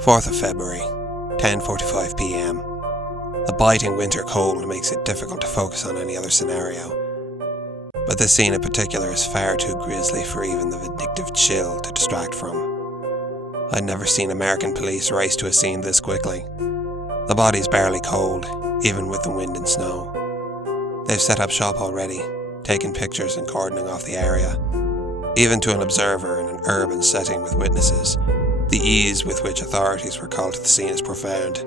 4th of February, 10:45 p.m. The biting winter cold makes it difficult to focus on any other scenario, but this scene in particular is far too grisly for even the vindictive chill to distract from. I'd never seen American police race to a scene this quickly. The body's barely cold, even with the wind and snow. They've set up shop already, taking pictures and cordoning off the area. Even to an observer in an urban setting with witnesses, the ease with which authorities were called to the scene is profound.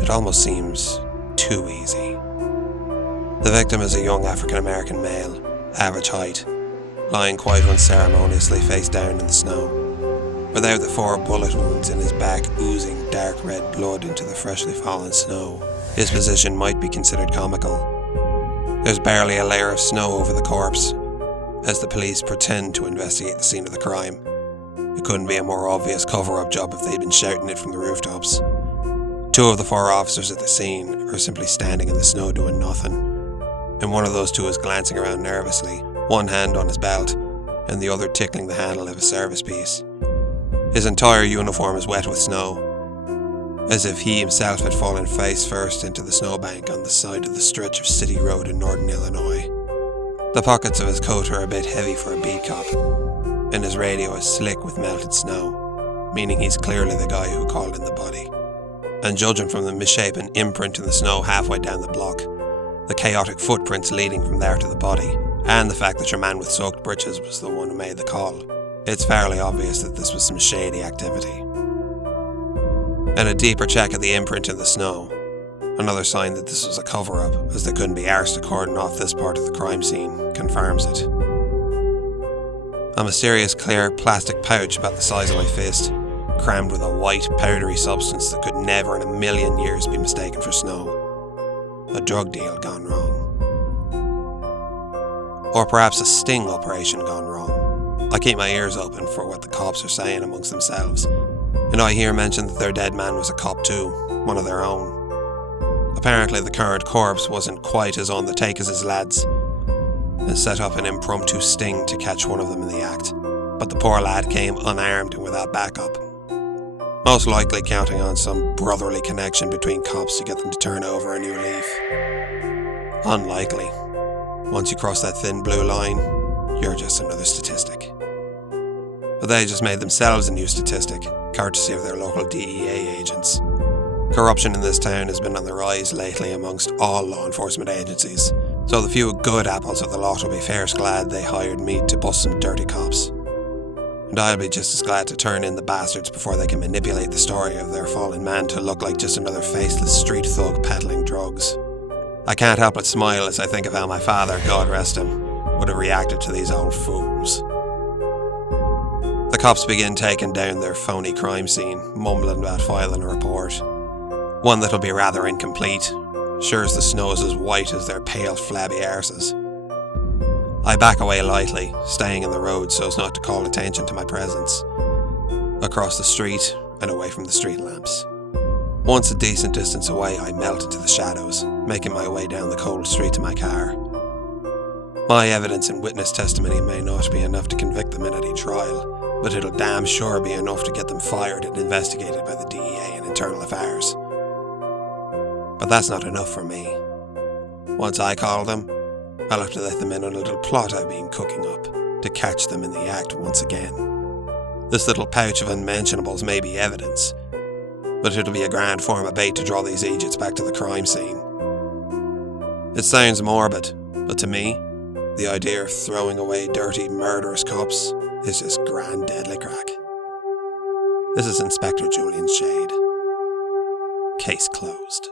It almost seems too easy. The victim is a young African-American male, average height, lying quite unceremoniously face down in the snow, without the 4 bullet wounds in his back oozing dark red blood into the freshly fallen snow. His position might be considered comical. There's barely a layer of snow over the corpse, as the police pretend to investigate the scene of the crime. It couldn't be a more obvious cover-up job if they'd been shouting it from the rooftops. 2 of the 4 officers at the scene are simply standing in the snow doing nothing, and one of those 2 is glancing around nervously, one hand on his belt, and the other tickling the handle of a service piece. His entire uniform is wet with snow, as if he himself had fallen face first into the snowbank on the side of the stretch of City Road in northern Illinois. The pockets of his coat are a bit heavy for a beat cop, and his radio is slick with melted snow, meaning he's clearly the guy who called in the body. And judging from the misshapen imprint in the snow halfway down the block, the chaotic footprints leading from there to the body, and the fact that your man with soaked breeches was the one who made the call, it's fairly obvious that this was some shady activity. And a deeper check of the imprint in the snow, another sign that this was a cover-up, as they couldn't be arsed to cordon off this part of the crime scene, confirms it. A mysterious clear plastic pouch about the size of my fist, crammed with a white, powdery substance that could never in a million years be mistaken for snow. A drug deal gone wrong. Or perhaps a sting operation gone wrong. I keep my ears open for what the cops are saying amongst themselves, and I hear mention that their dead man was a cop too, one of their own. Apparently the current corpse wasn't quite as on the take as his lads, and set up an impromptu sting to catch one of them in the act, but the poor lad came unarmed and without backup. Most likely counting on some brotherly connection between cops to get them to turn over a new leaf. Unlikely. Once you cross that thin blue line, you're just another statistic. But they just made themselves a new statistic, courtesy of their local DEA agents. Corruption in this town has been on the rise lately amongst all law enforcement agencies, so the few good apples of the lot will be fierce glad they hired me to bust some dirty cops. And I'll be just as glad to turn in the bastards before they can manipulate the story of their fallen man to look like just another faceless street thug peddling drugs. I can't help but smile as I think of how my father, God rest him, would have reacted to these old fools. The cops begin taking down their phony crime scene, mumbling about filing a report. One that'll be rather incomplete, sure as the snow is as white as their pale, flabby arses. I back away lightly, staying in the road so as not to call attention to my presence. Across the street and away from the street lamps. Once a decent distance away, I melt into the shadows, making my way down the cold street to my car. My evidence and witness testimony may not be enough to convict them in any trial, but it'll damn sure be enough to get them fired and investigated by the DEA and Internal Affairs. But that's not enough for me. Once I call them, I'll have to let them in on a little plot I've been cooking up to catch them in the act once again. This little pouch of unmentionables may be evidence, but it'll be a grand form of bait to draw these idiots back to the crime scene. It sounds morbid, but to me, the idea of throwing away dirty, murderous cops is just grand deadly crack. This is Inspector Julian Shead. Case closed.